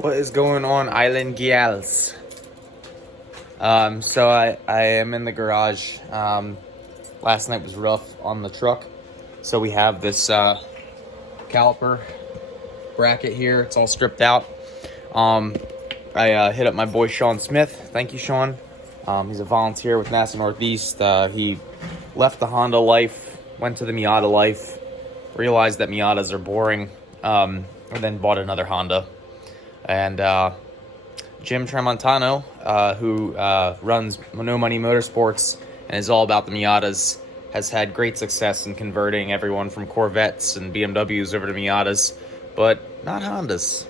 What is going on, Island Gals? So I am in the garage. Last night was rough on the truck. So we have this caliper bracket here. It's all stripped out. I hit up my boy Sean Smith. Thank you, Sean. He's a volunteer with NASA Northeast. He left the Honda life, went to the Miata life, realized that Miatas are boring, and then bought another Honda. And Jim Tramontano, who runs No Money Motorsports and is all about the Miatas, has had great success in converting everyone from Corvettes and BMWs over to Miatas, but not Hondas.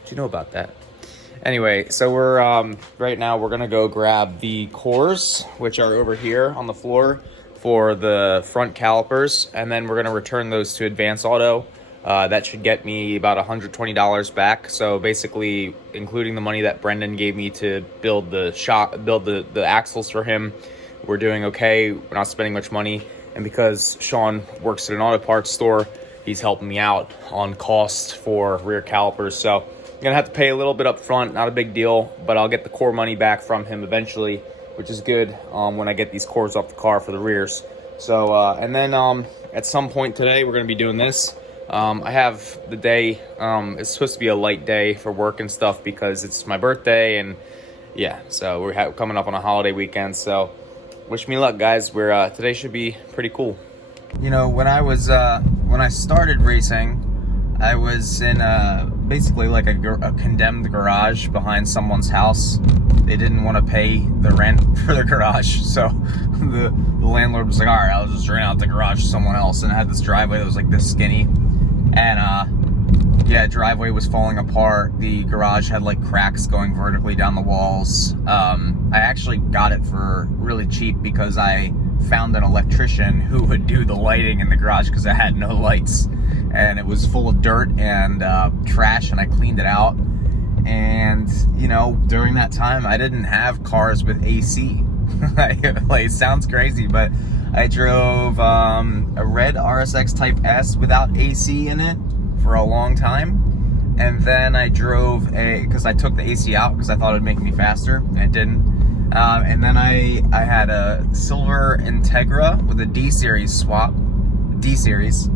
What you know about that? Anyway, so we're right now we're gonna go grab the cores, which are over here on the floor for the front calipers, and then we're gonna return those to Advance Auto. That should get me about $120 back. So basically, including the money that Brendan gave me to build the axles for him, we're doing okay. We're not spending much money, and because Sean works at an auto parts store, he's helping me out on cost for rear calipers. So I'm gonna have to pay a little bit up front, not a big deal, but I'll get the core money back from him eventually, which is good when I get these cores off the car for the rears. So and then at some point today, we're gonna be doing this. I have the day, it's supposed to be a light day for work and stuff because it's my birthday, and yeah, so we're coming up on a holiday weekend, so wish me luck, guys. Today should be pretty cool. You know, when I started racing, I was in basically like a condemned garage behind someone's house. They didn't want to pay the rent for the garage, so the landlord was like, all right, I'll just rent out the garage to someone else, and I had this driveway that was like this skinny. And yeah, driveway was falling apart. The garage had like cracks going vertically down the walls. I actually got it for really cheap because I found an electrician who would do the lighting in the garage because I had no lights, and it was full of dirt and trash, and I cleaned it out. And you know, during that time, I didn't have cars with AC. Like, it sounds crazy, but I drove a red RSX Type S without AC in it for a long time. And then I drove because I took the AC out because I thought it would make me faster, and it didn't. And then I had a silver Integra with a D-Series swap, D-Series,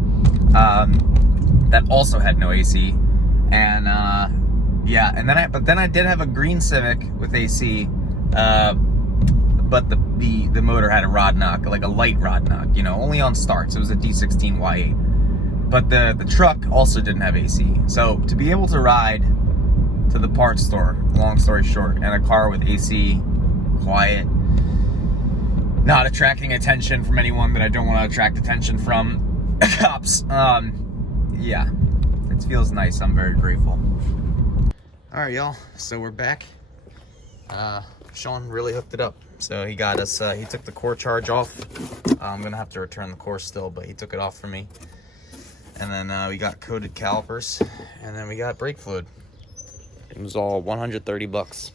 that also had no AC. And yeah, and then I did have a green Civic with AC, but the motor had a rod knock, like a light rod knock, you know, only on starts. It was a D16 Y8. But the truck also didn't have AC. So to be able to ride to the parts store, long story short, and a car with AC, quiet, not attracting attention from anyone that I don't want to attract attention from, cops, yeah, it feels nice. I'm very grateful. All right, y'all, so we're back. Sean really hooked it up. So he got us, he took the core charge off. I'm gonna have to return the core still, but he took it off for me. And then we got coated calipers, and then we got brake fluid. It was all 130 bucks.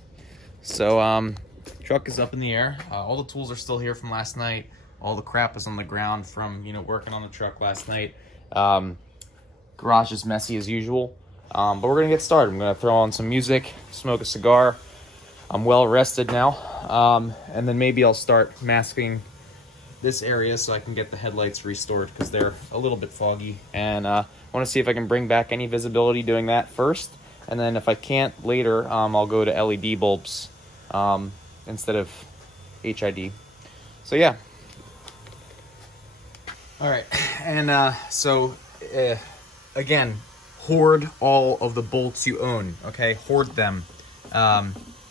So truck is up in the air. All the tools are still here from last night. All the crap is on the ground from, you know, working on the truck last night. Garage is messy as usual, but we're gonna get started. I'm gonna throw on some music, smoke a cigar. I'm well rested now, and then maybe I'll start masking this area so I can get the headlights restored because they're a little bit foggy, and I want to see if I can bring back any visibility doing that first, and then if I can't later, I'll go to LED bulbs instead of HID. So yeah. All right, and so again, hoard all of the bolts you own. Okay, hoard them.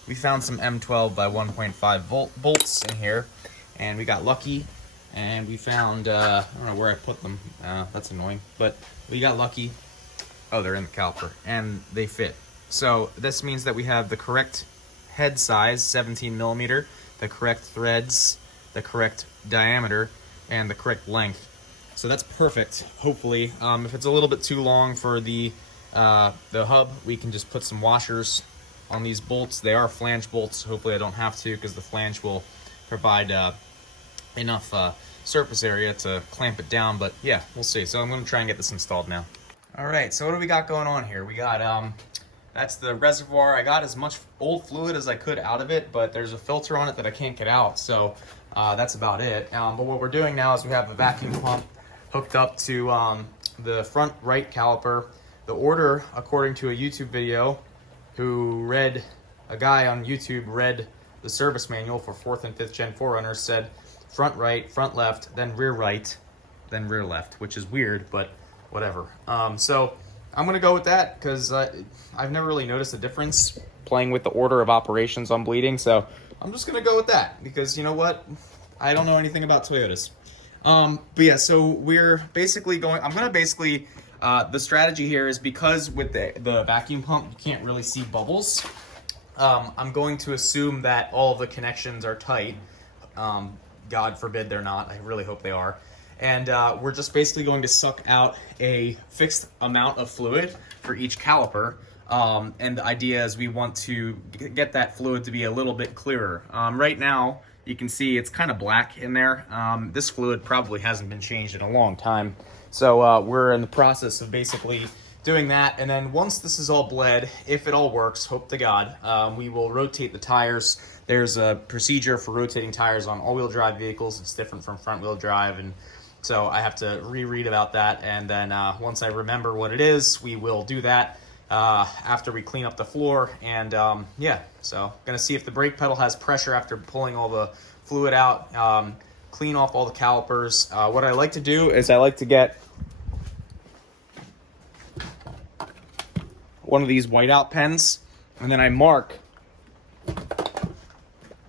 We found some M12 by 1.5 volt bolts in here, and we got lucky, and we found, I don't know where I put them, that's annoying, but we got lucky. Oh, they're in the caliper, and they fit. So this means that we have the correct head size, 17 millimeter, the correct threads, the correct diameter, and the correct length. So that's perfect, hopefully. If it's a little bit too long for the hub, we can just put some washers on these bolts. They are flange bolts. Hopefully I don't have to, because the flange will provide enough surface area to clamp it down, but yeah, we'll see. So I'm going to try and get this installed now. All right, so what do we got going on here? We got, that's the reservoir. I got as much old fluid as I could out of it, but there's a filter on it that I can't get out, so that's about it. But what we're doing now is we have the vacuum pump hooked up to the front right caliper. The order, according to a YouTube video, a guy on YouTube read the service manual for 4th and 5th gen 4Runners, said front right, front left, then rear right, then rear left, which is weird, but whatever. So I'm gonna go with that because I've never really noticed a difference playing with the order of operations on bleeding. So I'm just gonna go with that because you know what? I don't know anything about Toyotas. But yeah, so we're basically going, the strategy here is because with the vacuum pump, you can't really see bubbles. I'm going to assume that all of the connections are tight. God forbid they're not. I really hope they are. And we're just basically going to suck out a fixed amount of fluid for each caliper. And the idea is we want to get that fluid to be a little bit clearer. Right now, you can see it's kind of black in there. This fluid probably hasn't been changed in a long time. So we're in the process of basically doing that. And then once this is all bled, if it all works, hope to God, we will rotate the tires. There's a procedure for rotating tires on all-wheel drive vehicles. It's different from front-wheel drive, and so I have to reread about that, and then once I remember what it is, we will do that after we clean up the floor. And yeah, so gonna see if the brake pedal has pressure after pulling all the fluid out, clean off all the calipers. What I like to do is I like to get one of these whiteout pens, and then I mark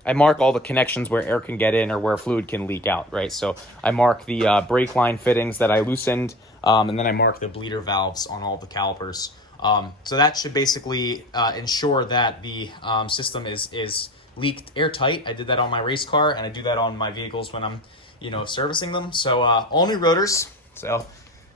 all the connections where air can get in or where fluid can leak out, right? So I mark the brake line fittings that I loosened, and then I mark the bleeder valves on all the calipers. So that should basically ensure that the system is leaked airtight. I did that on my race car, and I do that on my vehicles when I'm, servicing them. So all new rotors. So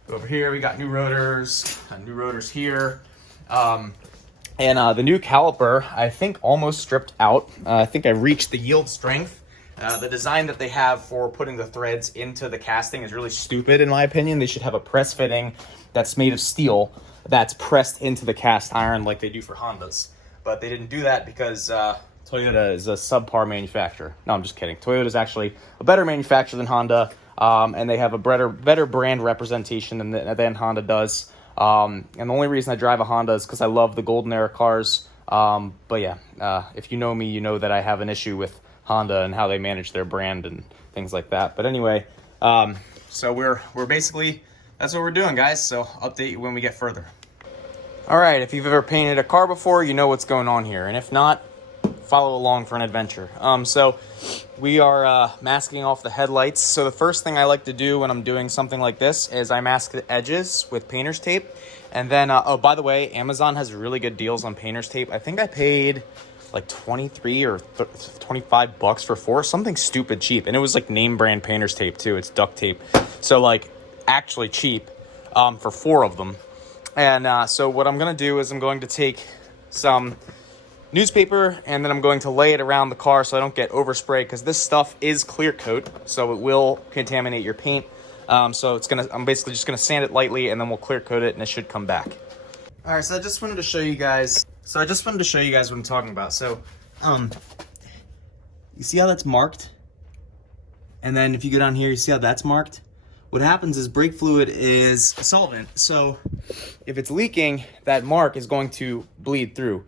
over here we got new rotors here. And the new caliper, I think, almost stripped out. I think I reached the yield strength. The design that they have for putting the threads into the casting is really stupid, in my opinion. They should have a press fitting that's made of steel that's pressed into the cast iron like they do for Hondas. But they didn't do that because Toyota is a subpar manufacturer. No, I'm just kidding. Toyota is actually a better manufacturer than Honda, and they have a better brand representation than Honda does. And the only reason I drive a Honda is because I love the golden era cars. But yeah, if you know me, you know that I have an issue with Honda and how they manage their brand and things like that. But anyway, so we're basically, that's what we're doing, guys. So update you when we get further. All right, if you've ever painted a car before, you know what's going on here. And if not, follow along for an adventure. So we are masking off the headlights. So the first thing I like to do when I'm doing something like this is I mask the edges with painter's tape. And then, oh, by the way, Amazon has really good deals on painter's tape. I think I paid like 23 or 25 bucks for 4, something stupid cheap. And it was like name brand painter's tape too. It's duct tape. So like actually cheap for 4 of them. And so what I'm going to do is I'm going to take some newspaper, and then I'm going to lay it around the car so I don't get overspray, because this stuff is clear coat, so it will contaminate your paint. So I'm basically just gonna sand it lightly, and then we'll clear coat it, and it should come back. All right, so I just wanted to show you guys. what I'm talking about. So, you see how that's marked? And then if you go down here, you see how that's marked? What happens is brake fluid is a solvent. So if it's leaking, that mark is going to bleed through.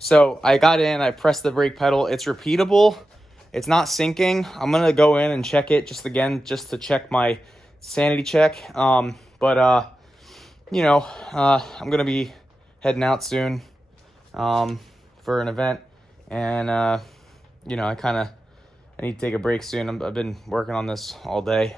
So I got in, I pressed the brake pedal. It's repeatable. It's not sinking. I'm going to go in and check it just to check my sanity check. I'm going to be heading out soon for an event. And, I need to take a break soon. I've been working on this all day.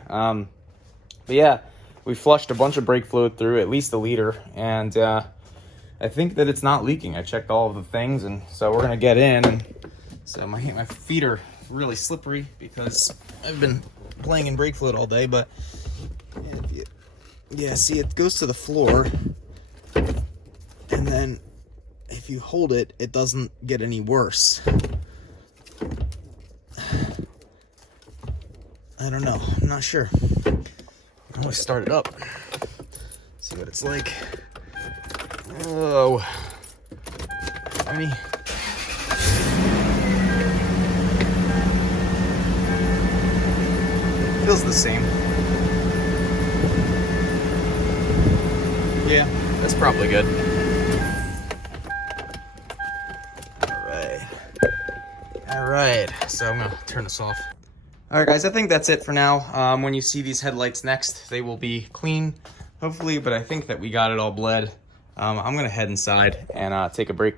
But yeah, we flushed a bunch of brake fluid through, at least a liter. And I think that it's not leaking. I checked all of the things, and so we're going to get in. And so my feet are really slippery because I've been playing in brake fluid all day. But see, it goes to the floor. And then if you hold it, it doesn't get any worse. I don't know. I'm not sure. I can always start it up. see what it's like. Oh, I feels the same. Yeah, that's probably good. All right, so I'm gonna turn this off. All right, guys, I think that's it for now. When you see these headlights next, they will be clean, hopefully, but I think that we got it all bled. I'm gonna head inside and take a break.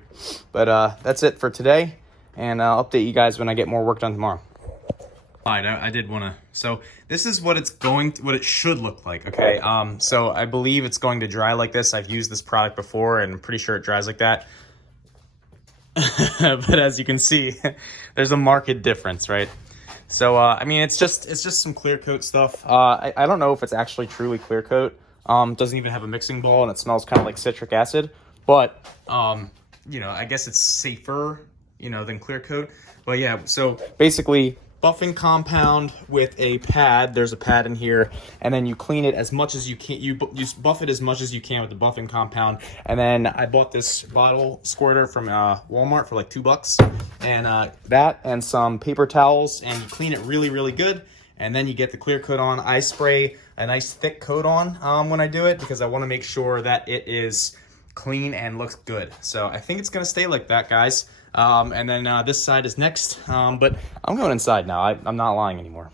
But that's it for today, and I'll update you guys when I get more work done tomorrow. I did wanna, so this is what what it should look like, okay? So I believe it's going to dry like this. I've used this product before, and I'm pretty sure it dries like that. But as you can see, there's a marked difference, right? So, I mean, it's just some clear coat stuff. I don't know if it's actually truly clear coat. Doesn't even have a mixing bowl, and it smells kind of like citric acid. But, you know, I guess it's safer, you know, than clear coat. But yeah, so basically buffing compound with a pad. There's a pad in here, and then you clean it as much as you can. You buff it as much as you can with the buffing compound. And then I bought this bottle squirter from Walmart for like $2, and that and some paper towels, and you clean it really, really good. And then you get the clear coat on. I spray a nice thick coat on when I do it, because I want to make sure that it is clean and looks good. So I think it's gonna stay like that, guys. And then this side is next, but I'm going inside now. I'm not lying anymore.